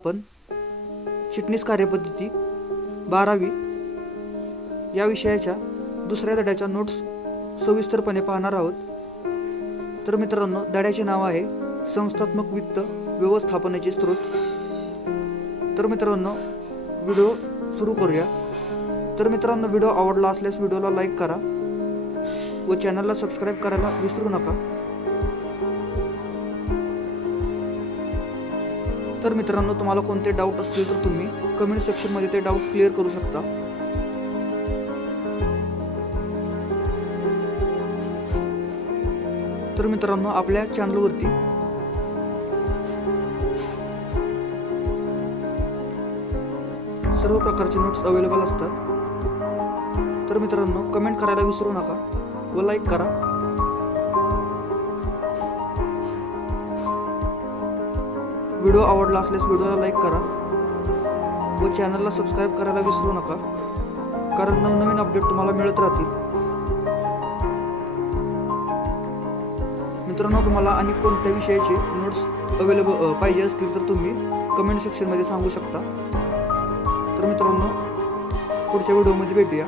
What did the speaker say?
आपण चिटणीस कार्यपद्धती 12वी या विषयाच्या दुसऱ्या धड्याच्या नोट्स सविस्तरपणे पाहणार आहोत। तर मित्रांनो, धड्याचे नाव आहे संस्थात्मक वित्त व्यवस्थापनाचे स्रोत। तर मित्रांनो, व्हिडिओ सुरू करूया। तर मित्रांनो, व्हिडिओ आवडला असल्यास व्हिडिओला लाईक करा व चॅनलला सबस्क्राईब करायला विसरू नका। तर मित्रांनो, तुम्हाला कोणते डाऊट असतील तर तुम्ही कमेंट सेक्शन मध्ये ते डाऊट क्लिअर करू शकता। तर मित्रांनो, आपल्या चॅनलवरती सर्व प्रकारचे नोट्स अवेलेबल असतात। तर मित्रांनो, कमेंट करायला विसरू नका व लाईक करा। व्हिडिओ आवडला असल्यास व्हिडिओला लाईक करा व चॅनलला सबस्क्राईब करायला विसरू नका, कारण नवनवीन अपडेट तुम्हाला मिळत राहतील। मित्रांनो, तुम्हाला आणि कोणत्या विषयाचे नोट्स अवेलेबल पाहिजे असतील तर तुम्ही कमेंट सेक्शन मध्ये सांगू शकता। तर मित्रांनो, पुढच्या व्हिडिओमध्ये भेटूया।